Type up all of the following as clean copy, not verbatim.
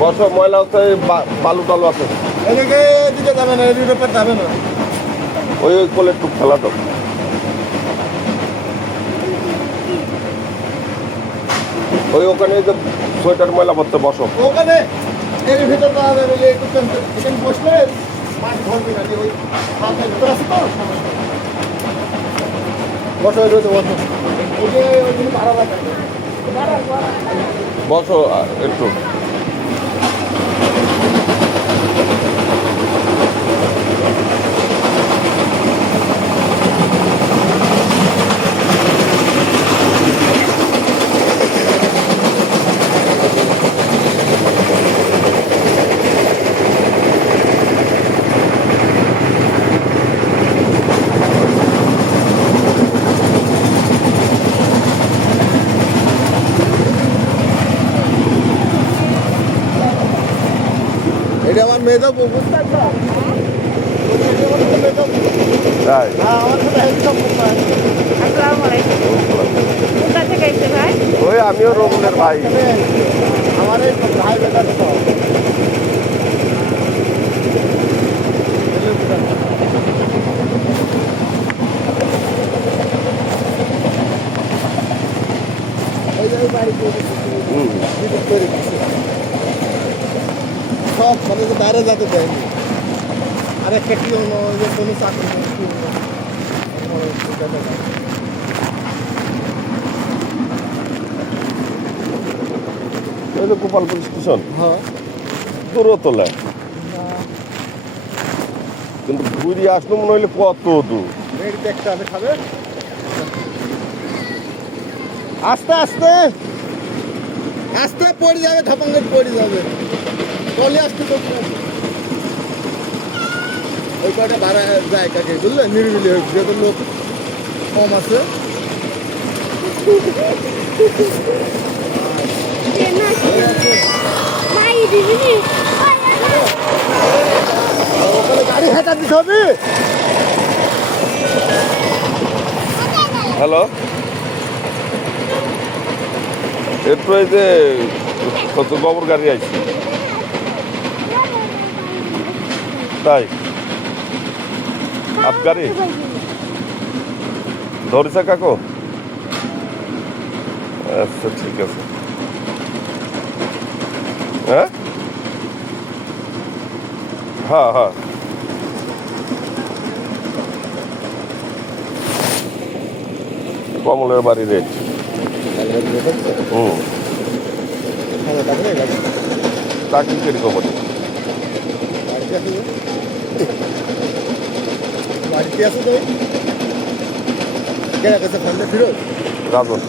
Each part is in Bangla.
বসো, ময়লা হচ্ছে, বালু টালু আছে, এদিকে যাবে না, এদিকে যাবে না, ওই কোলে একটু খেলা দাও। ওই ওখানে যে সোয়েটার ময়লা পড়তে বসো ওখানে, এর ভিতর এখানে বসলে মাছ ধরবে না, ওই মাছের ভিতর আছে তো, বসো বসো বসো, ওই যে ওই ভাড়া রাখা বসো একটু। এটা আমার মেয়েটা বুঝতে তাই ওই আমিও রমনের ভাই। আমার এই ভাই বেটার সব মানে বাইরে যেতে দেয়নি। আর একটা কি হলো যে কোনো চাকরি ওই যে গোপালপুর স্টেশন, হ্যাঁ দূরও তোলে, কিন্তু ঘুরিয়ে আসলো মনে হইলে কত দূর। মেয়ের দেখতে হবে, খাবে আস্তে আস্তে আস্তে পড়ে যাবে, ধাপাঙ্গে পড়ে যাবে, চলে আসতে তো ওই কয়টা ভাড়া যায় কাকে বুঝলে, নিরিবিলি যেহেতু লোক কম আছে। ওখানে গাড়ি হেঁটা দিতে হবে। হ্যালো, একটু এই যে কত গোবর গাড়ি আইছে, তাই আপ গাড়ি ধরেছে কাকু? আচ্ছা ঠিক আছে। হ্যাঁ হ্যাঁ হ্যাঁ, কমলের বাড়ি রেট। হুম, চাকরি কিরকম আছে? বাড়িতে আছে তো কেনা কাছে ফোনটা ফিরত রাজন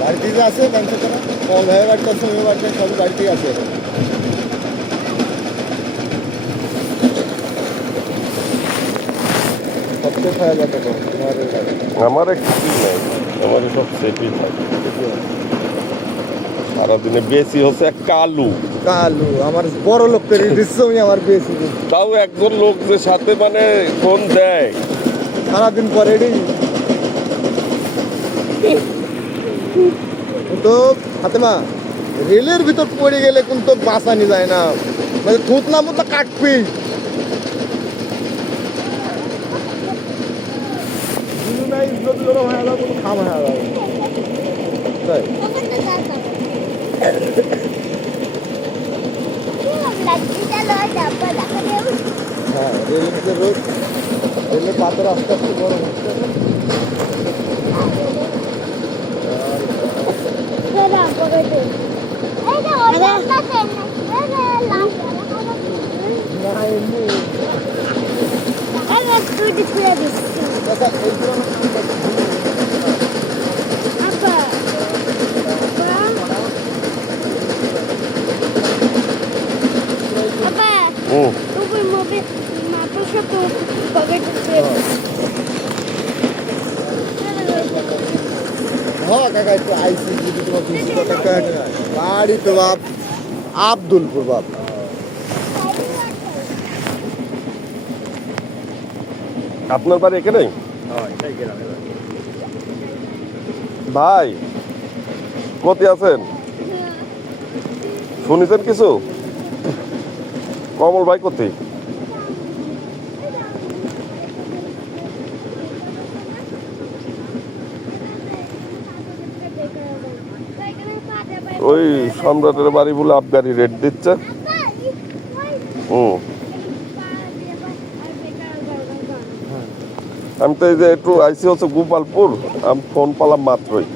বাড়িতে যে আছে ব্যাংকে কেনা কল হয়ে বাড়িতে আছে, মেয়ে বাড়িতে সব বাড়িতেই আছে। সবচেয়ে খাওয়া যাবে আমার কিছুই নাই, আমার সব সেটই থাকে। সারাদিনে বেশি হচ্ছে কালু কালু আমার বড় লোকের দৃশ্যই আমার বেশি, তাও একজন লোক যে সাথে মানে ফোন দেয় সারাদিন পরে কিন্তু ফাতেমা রেলের ভিতর পড়ে গেলে কিন্তু বাঁচানি যায় না, মানে থুত না মতো কাটবি। খাম হয়ে যাবে তাই হ্যাঁ, রেলের রোদ রেলের পাথর আস্তে আস্তে গরম হচ্ছে। চাচা, এইগুলো হুম হ্যাঁ কাকা একটু আইসি যদি তোমার 200 টাকা বাড়ি তো বাপ আব্দুলপুর বাপ। আপনার বাড়ি এখানে? ভাই কোথায় আছেন? শুনেছেন কিছু? কমল ভাই কোথায়? ওই সম্রাটের বাড়ি বলে আবগারি রেট দিচ্ছে। হুম আমি তো এই যে একটু আইসি হচ্ছে গোপালপুর, আমি ফোন পালাম মাত্রই।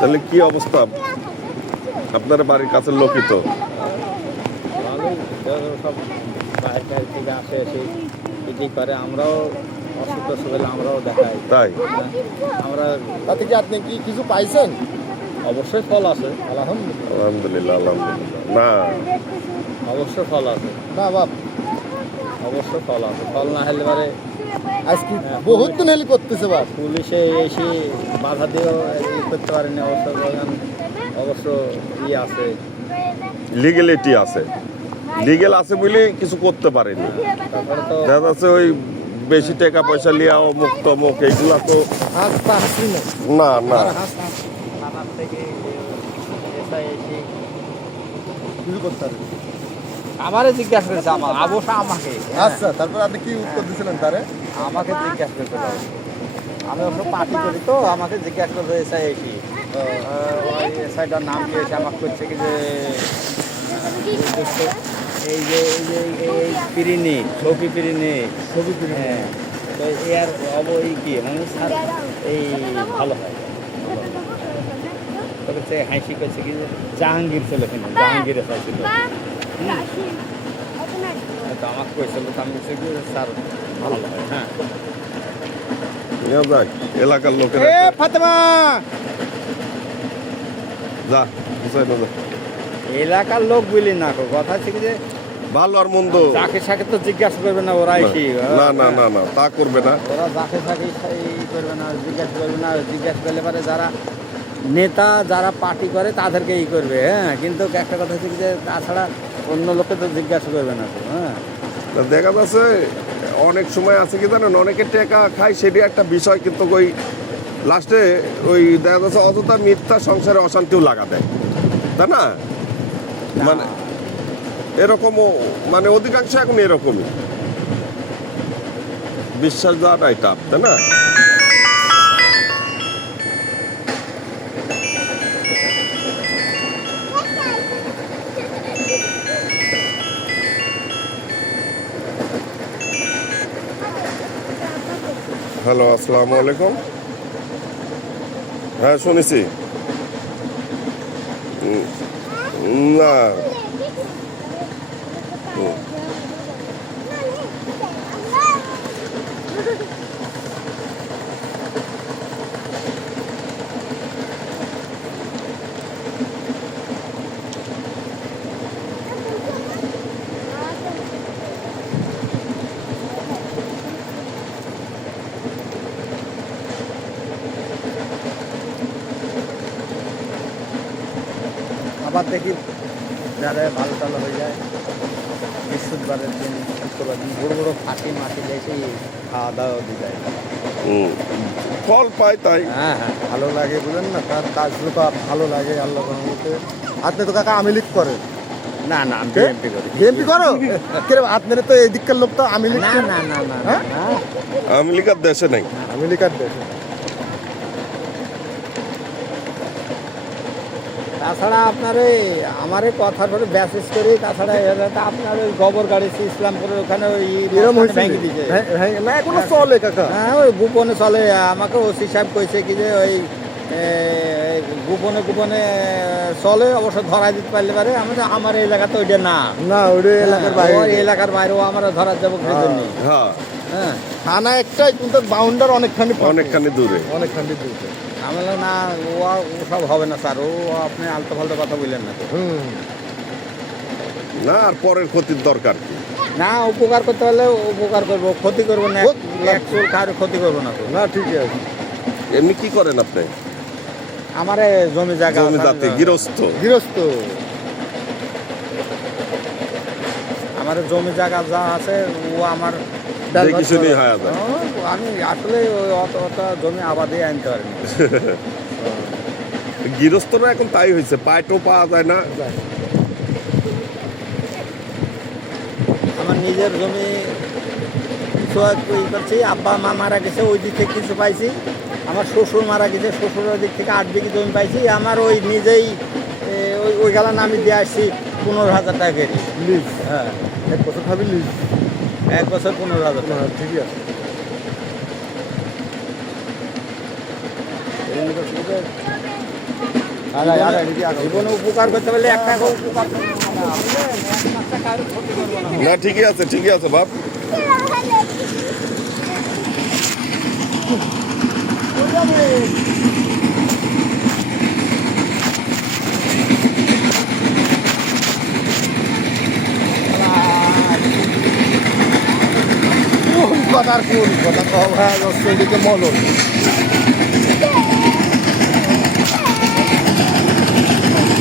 তাহলে কি অবস্থা? আপনার বাড়ির কাছের লোকই তো। সব বাইরে বাইরে থেকে আসে এসে এটি করে, আমরাও অসুখ টসুখ হলে আমরাও দেখাই। তাই আমরা তাতে কি আপনি কি কিছু পাইছেন? অবশ্যই ফল আছে, আলহামদুলিল্লাহ। আলহামদুলিল্লাহ আলহামদুলিল্লাহ। না অবশ্যই ফল আছে, না বাপ, অবশ্যই ফল আছে। ফল না হলে পরে আজকে বহুত দিন হেলি করতেছে বাপ। পুলিশে এসে বাধা দিয়েও ই করতে পারেনি। অবশ্য ই আছে, লিগেলিটি আছে, লিগেল আছে বলে কিছু করতে পারেনি। তারপরে তো দেখা যাচ্ছে ওই বেশি টাকা পয়সা লিয়া অমুক তমুক এইগুলা তো হাসতা হাসি না। না না। থানার থেকে এসআই এসে কিছু করতে পারে। আমারে জিজ্ঞাসা করেছে, অবশ্য আমাকে, আচ্ছা, তারপর আপনি কি উত্তর দিয়েছিলেন তারে? আমাকে জিজ্ঞাসা করতে পারে। আমি অবশ্য পার্টি করি তো, আমাকে জিজ্ঞাসা করবে এসআই এসে। ওই এসআইটার নাম কি এসে আমাকে করছে কি যে এই যে এই পিরিনি ছবি পিরিনি ছবি তুলে হ্যাঁ, তো এর এই কি মানে স্যার এই ভালো হয়। তবে সে হাসি করছে কি যে জাহাঙ্গীর ছিল, কিন্তু জাহাঙ্গীর এসআই ছিল। তো আমাকে কইছিল, তো আমি বলছি কি স্যার ভালো হয়। হ্যাঁ, নিয়ে যাক এলাকার লোকেরা। এ ফাতেমা, যা বুঝাই না যা। এলাকার লোক বলি না, কথা হচ্ছে কি যে ভালো আর মন্দ যাকে সাকে তো জিজ্ঞাসা করবে না ওরা এসে। না না না না তা করবে না। ওরা যাকে সাকে করবে না, জিজ্ঞাসা করবে না। জিজ্ঞাসা করলে পারে যারা নেতা, যারা পার্টি করে তাদেরকে ই করবে। হ্যাঁ, কিন্তু একটা কথা হচ্ছে কি যে তাছাড়া অন্য লোককে তো জিজ্ঞাসা করবে না তো। হ্যাঁ, তা দেখা যাচ্ছে অনেক সময় আছে কি জানেন, অনেকে টাকা খায় সেটি একটা বিষয়, কিন্তু ওই লাস্টে ওই দেখা যাচ্ছে অযথা মিথ্যা সংসারে অশান্তিও লাগা দেয়, তাই না? মানে এরকমও মানে অধিকাংশ এখন এরকমই বিশ্বাস দেওয়াটাই টাফ, তাই না? হ্যালো, আসসালামু আলাইকুম। হ্যাঁ শুনেছি। না আবার দেখি যারা ভালো টালো হয়ে যায় বৃহস্পতিবারের দিন, শুক্রবার দিন বড়ো বড়ো ফাঁকি মাটি এসে খাওয়া দাওয়া দিয়ে যায়। ফল পায় তাই। হ্যাঁ হ্যাঁ, ভালো লাগে বুঝলেন না, তার কাজগুলো তো ভালো লাগে আল্লাহ রহমতে। আপনি তো কাকা আমি লিখ করেন? না না, আমি বিএমপি করি। বিএনপি করো? আপনার তো এই দিককার লোক তো আমি লিখ না না না না হ্যাঁ? না, আমেরিকার দেশে নাই। আমি লিখার দেশ। তাছাড়া তাছাড়া আপনার এই আমার এই কথার পরে ব্যাসেস করে তাছাড়া আপনার ওই গোবর গাড়ি ইসলামপুরের ওখানে ওই এরকম হয়েছে ভেঙে দিয়েছে। না এখনো চলে কাকা। হ্যাঁ ওই গোপনে চলে। আমাকে ওসি সাহেব কইছে কি যে ওই গোপনে গোপনে চলে, অবশ্য ধরা দিতে পারলে পারে। আমার এলাকা তো ওইটা না, না ওই এলাকার বাইরে। ওই এলাকার বাইরেও আমরা ধরার যাবো জন্য। হ্যাঁ হ্যাঁ থানা একটাই কিন্তু বাউন্ডার অনেকখানি পাশে। অনেকখানি দূরে। অনেকখানি দূরে। আমি বললাম, না ও সব হবে না স্যার, ও আপনি আলতো ফালতো কথা বললেন না। হুম। না আর পরের ক্ষতির দরকার কি? না, উপকার করতে হলে উপকার করবো, ক্ষতি করবো না। ক্ষতি- এক চুল কারো ক্ষতি করবো না তো। না ঠিক আছে। এমনি কি করেন আপনি? আমার জমি জায়গা জমি আছে, জাতি গৃহস্থ। গৃহস্থ। আমার জমি জায়গা যা আছে ও আমার দেখি শুনি হয় ও, আমি আসলে ওই অত জমি আবাদে আনতে পারিনি। গৃহস্থরা এখন তাই হয়েছে, পাইটও পাওয়া যায় না। আমার নিজের জমি কিছু করছি, আব্বা মা মারা গেছে ওই দিক থেকে কিছু পাইছি। আমার শ্বশুর মারা গেছে, শ্বশুরের দিক থেকে 8 বিঘি জমি পাইছি। আমার ওই নিজেই ওই গেলান আমি দিয়ে আসছি 15,000 টাকা কেজি। লিজ। হ্যাঁ, 1 বছর খাবি লিজ। 1 বছর 15,000 টাকা। না ঠিকই আছে। জীবনে উপকার করতে পারলে একটা উপকার করবো না, বুঝলেন? এক মাসটা কারো ক্ষতি করবো না। না ঠিকই আছে, ঠিকই আছে বাপ। কোন কথার কোন কথা কম হয়ে যাচ্ছে এদিকে মলন।